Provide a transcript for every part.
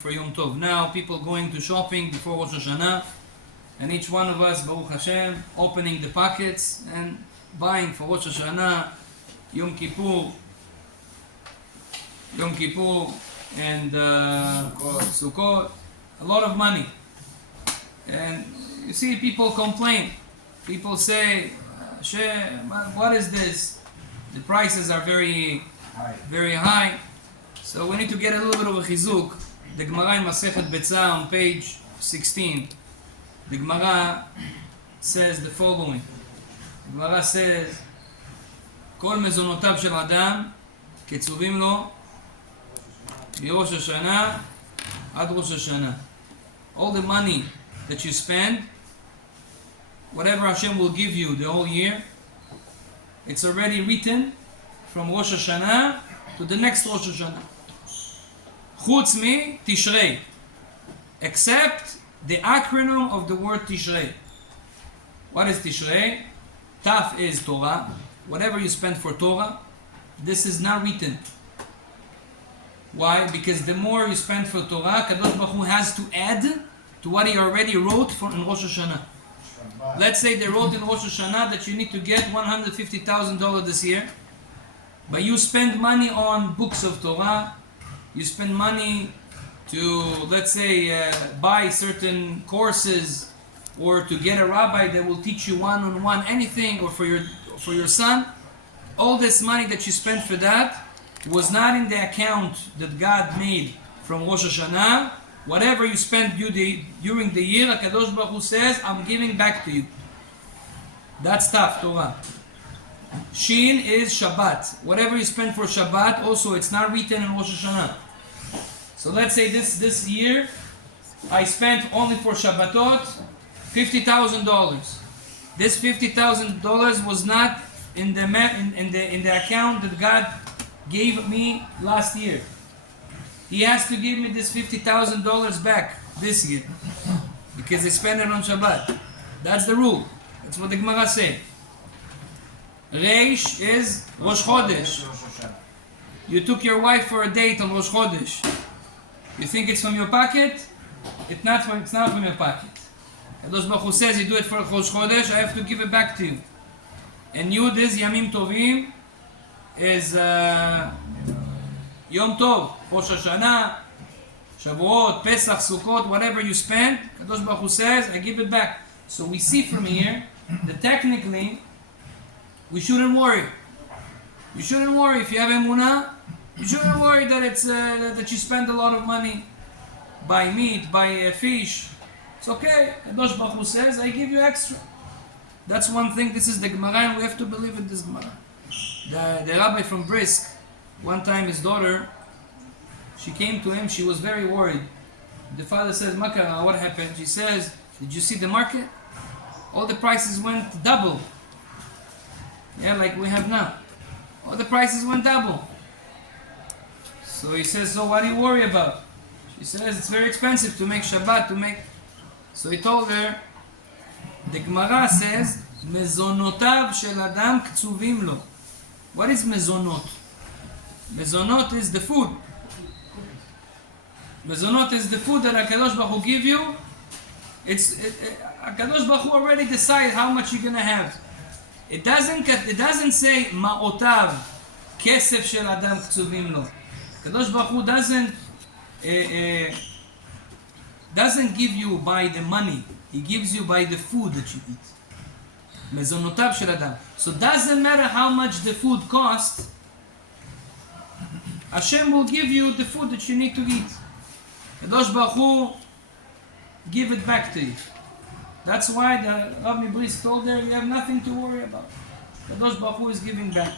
for Yom Tov. Now, people going to shopping before Rosh Hashanah, and each one of us, Baruch Hashem, opening the pockets and buying for Rosh Hashanah, Yom Kippur, and Sukkot, a lot of money. And you see people complain. People say, what is this? The prices are very high. So we need to get a little bit of a chizuk. The Gemara in Masechet Betzah on page 16. The Gemara says the following. The Gemara says, כל מזונותיו של אדם קצובים לו מראש השנה עד ראש השנה. All the money that you spend, whatever Hashem will give you the whole year, it's already written from Rosh Hashanah to the next Rosh Hashanah. Chutz mi Tishrei, except the acronym of the word Tishrei. What is Tishrei? Taf is Torah. Whatever you spend for Torah, this is not written. Why? Because the more you spend for Torah, Kadosh Baruch Hu has to add to what he already wrote in Rosh Hashanah. Let's say they wrote in Rosh Hashanah that you need to get $150,000 this year, but you spend money on books of Torah, you spend money to, let's say, buy certain courses, or to get a rabbi that will teach you one-on-one anything, or for your son. All this money that you spent for that was not in the account that God made from Rosh Hashanah. Whatever you spent during the year, HaKadosh Baruch Hu says, I'm giving back to you. That's tough, Torah. Shin is Shabbat. Whatever you spend for Shabbat, also it's not written in Rosh Hashanah. So let's say this year, I spent only for Shabbatot $50,000. This $50,000 was not in the account that God gave me last year. He has to give me this $50,000 back this year because I spent it on Shabbat. That's the rule. That's what the Gemara says. Rosh is Rosh Chodesh. You took your wife for a date on Rosh Chodesh. You think it's from your pocket? It's not from your pocket. Kadosh Baruch Hu says you do it for Rosh Chodesh, I have to give it back to you. And you, this Yamim Tovim is Yom Tov, Rosh Hashanah, Shavuot, Pesach, Sukkot, whatever you spend, Kadosh Baruch Hu says, I give it back. So we see from here that technically we shouldn't worry. You shouldn't worry if you have emunah. You shouldn't worry that it's that you spend a lot of money buy meat, buy fish. It's okay. Kadosh Baruch Hu says, I give you extra. That's one thing. This is the Gemara, and we have to believe in this Gemara. The rabbi from Brisk, one time his daughter, she came to him. She was very worried. The father says, Makara, what happened? She says, did you see the market? All the prices went double. Yeah, like we have now. All the prices went double. So he says, so what do you worry about? She says, it's very expensive to make Shabbat, So he told her, the Gemara says, Mezonotav shel Adam ktsuvim lo. What is mezonot? Mezonot is the food. Mezonot is the food that HaKadosh Baruch Hu give you. HaKadosh Baruch Hu already decide how much you're going to have. It doesn't say ma'otav, kesef shel Adam ktsuvim lo. HaKadosh Baruch Hu doesn't give you by the money. He gives you by the food that you eat. Mezonotav shel Adam. So it doesn't matter how much the food costs, Hashem will give you the food that you need to eat. Kadosh Baruch Hu give it back to you. That's why the Rabbi Brisk told her, you have nothing to worry about. Kadosh Baruch Hu is giving back.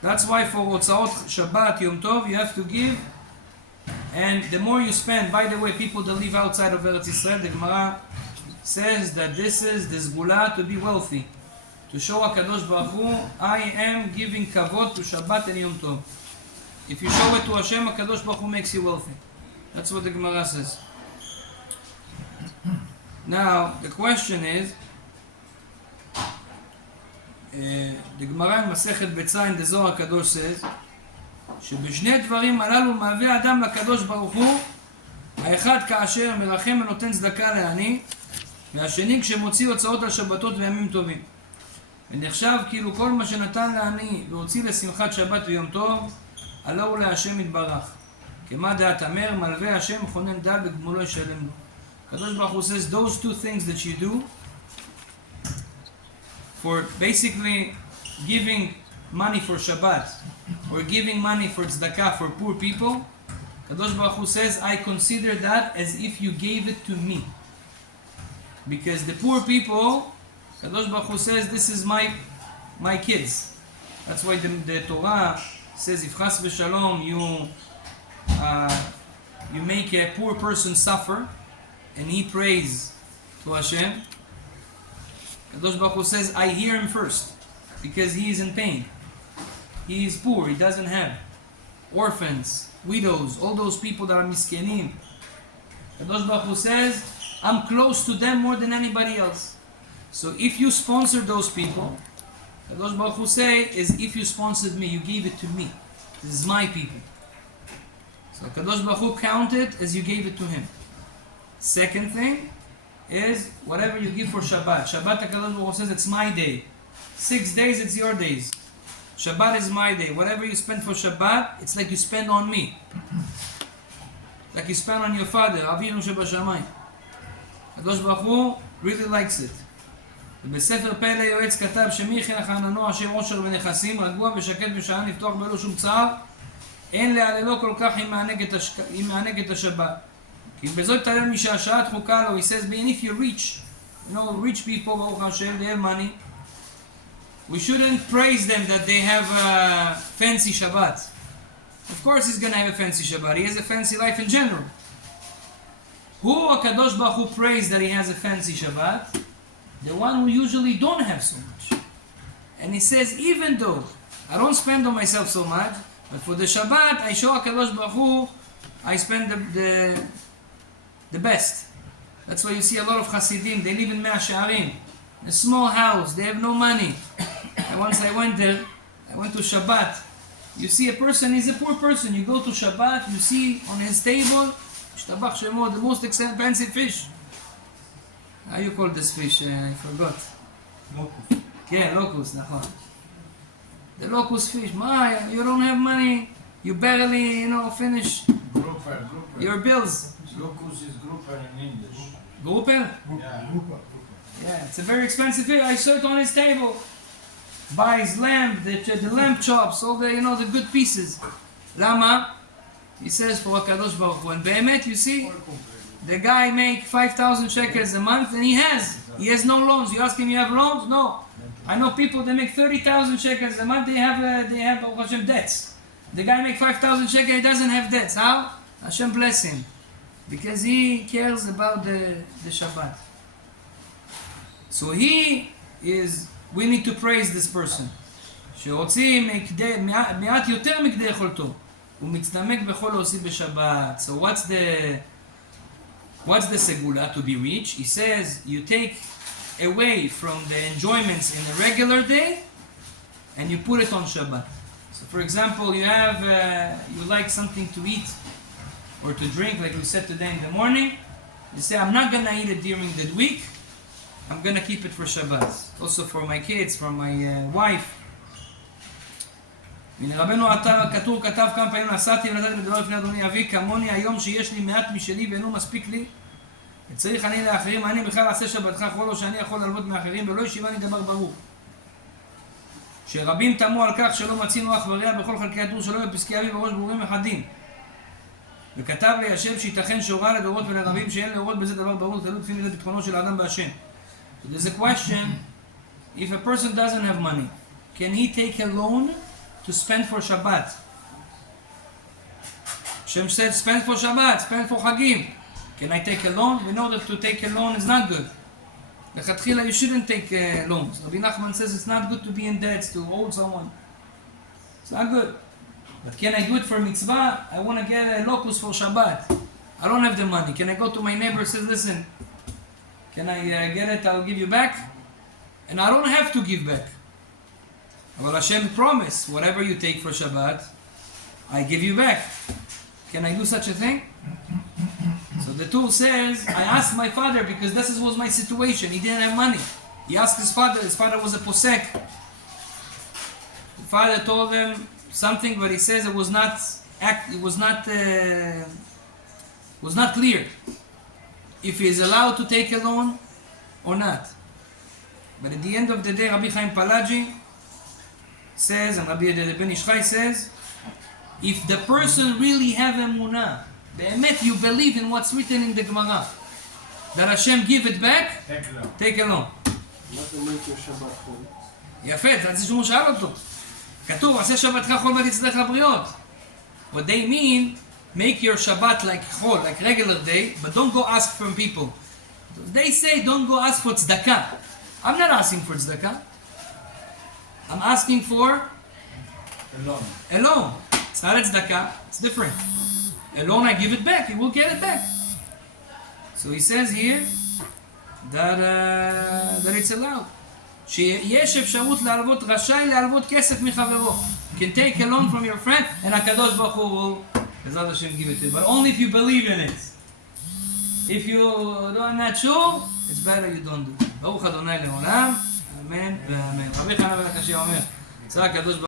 That's why for Hotzaot Shabbat, Yom Tov, you have to give. And the more you spend, by the way, people that live outside of Eretz Yisrael, the Gemara says that this is the Zgula to be wealthy. To show HaKadosh Baruch Hu, I am giving kavod to Shabbat and Yom Tov. If you show it to Hashem, HaKadosh Baruch Hu makes you wealthy. That's what the Gemara says. Now, the question is, the Gemara in Masechet Betzah in the Zohar HaKadosh says, שבשני דברים הללו מהווה אדם לקדוש ברוך הוא האחד כאשר מרחם ונותן צדקה לעני, והשני כשמוציא הוצאות על שבתות וימים טובים. ונחשב כאילו כל מה שנתן לעני והוציא לשמחת שבת ויום טוב, הלא הוא להשם יתברך. כמה דעת אמר, מלווה השם מכונן דל וגמולו ישלם לו. הקדוש ברוך הוא says, those two things that you do, for basically giving money for Shabbat, or giving money for tzedakah for poor people, Kadosh Baruch Hu says, I consider that as if you gave it to me. Because the poor people, Kadosh Baruch Hu says, this is my kids. That's why the Torah says, if chas v'shalom you make a poor person suffer, and he prays to Hashem, Kadosh Baruch Hu says, I hear him first, because he is in pain. He is poor, he doesn't have. Orphans, widows, all those people that are miskenim. Kadosh Baruch Hu says, I'm close to them more than anybody else. So if you sponsor those people, Kadosh Baruch Hu say, is if you sponsored me, you gave it to me. This is my people. So Kadosh Baruch Hu counted as you gave it to him. Second thing is whatever you give for Shabbat. Shabbat, Kadosh Baruch Hu says, it's my day. 6 days, it's your days. Shabbat is my day. Whatever you spend for Shabbat, it's like you spend on me. Like you spend on your father, Avinu Shebashamayim. Kadosh Baruch Hu really likes it. בספר פלא יועץ כתב שמי יכין לחננו השם עושר ונכסים, רגוע ושקט ושען לפתוח בלא שום צער, אין להללו כל כך אם מענג את השבת. כי בזאת תלל מי שהשעה דחוקה לו, he says, and if you're rich, rich people, ברוך השם, they have money, we shouldn't praise them that they have a fancy Shabbat. Of course he's going to have a fancy Shabbat, he has a fancy life in general. Who HaKadosh Baruch Hu praise that he has a fancy Shabbat? The one who usually don't have so much. And he says, even though I don't spend on myself so much, but for the Shabbat, I show HaKadosh Baruch Hu, I spend the best. That's why you see a lot of Hasidim, they live in Mea She'arim, a small house, they have no money. And once I went there, I went to Shabbat. You see a person, he's a poor person. You go to Shabbat, you see on his table, Shtabach Shemo, the most expensive fish. How you call this fish? I forgot. Locust. Yeah, locust, נכון. The locust fish. My, you don't have money. You barely, finish Grouper. your bills. Locust is grouper in English. Grouper? Yeah. Yeah, it's a very expensive fish. I saw it on his table. Buys lamb, the lamb chops, all the good pieces. Lama, he says for HaKadosh Baruch Hu. And Be'emet, you see, the guy make 5,000 shekels a month, and he has no loans. You ask him, you have loans? No. I know people that make 30,000 shekels a month. They have Baruch Hashem debts. The guy make 5,000 shekels. He doesn't have debts. How? Hashem bless him, because he cares about the Shabbat. So we need to praise this person. שרוצה מעט יותר מכדי יכולתו, ומצטמק בכל להוסיף בשבת. So what's the segula to be rich? He says you take away from the enjoyments in a regular day and you put it on Shabbat. So for example, you like something to eat or to drink, like we said today in the morning. You say, I'm not going to eat it during the week, I'm going to keep it for Shabbat. Also for my kids, for my wife. רבנו כתוב כתב כמה פעמים, נסעתי ונתתי לדבר לפני אדוני אבי, כמוני היום שיש לי מעט משלי ואינו מספיק לי, וצריך אני לאחרים, אני בכלל אעשה שבתך כל או שאני יכול ללוות מאחרים, ולא ישיבני דבר ברור. שרבים תמו על כך שלא מצינו אח ורע בכל חלקי הדור שלו בפסקי אבי וראש ברורים אחדים. וכתב לי השם שייתכן שהורה לדורות ולרבים שאין להורות בזה דבר ברור, תלוי לפי מידת ביטחונו של האדם בהשם. So there's a question, if a person doesn't have money, can he take a loan to spend for Shabbat? Hashem said, spend for Shabbat, spend for Chagim. Can I take a loan? We know that to take a loan is not good. Lechatchila, you shouldn't take loans. Rabbi Nachman says it's not good to be in debt, to owe someone. It's not good. But can I do it for mitzvah? I want to get a locust for Shabbat. I don't have the money. Can I go to my neighbor and say, listen, can I get it? I'll give you back. And I don't have to give back. Well, Hashem promised, whatever you take for Shabbat, I give you back. Can I do such a thing? the Tur says, I asked my father because this was my situation. He didn't have money. He asked his father was a posek. The father told him something, but he says it was not clear if he is allowed to take a loan or not. But at the end of the day, Rabbi Chaim Palaji says, and Rabbi Ben Ishchai says, if the person really have emunah, be'emet, you believe in what's written in the Gemara, that Hashem give it back, take a loan. יפה, זה שהוא שאל אותו. כתוב, עשה שבתך חול ותצדק לבריות. What they mean, make your Shabbat like chol, like regular day, but don't go ask from people. They say don't go ask for tzedakah. I'm not asking for tzedakah. I'm asking for a loan. It's not a tzedakah, it's different. A loan, I give it back, you will get it back. So he says here that it's allowed. שיש אפשרות להלוות, רשאי להלוות כסף מחברו. You can take a loan from your friend and הקדוש ברוך הוא will, בעזרת השם, give it to you. But only if you believe in it. If you're not sure, it's better you don't do it. ברוך אדוני לעולם, אמן ואמן. רבי חנן בן הקשיא אומר, צריך הקדוש ברוך הוא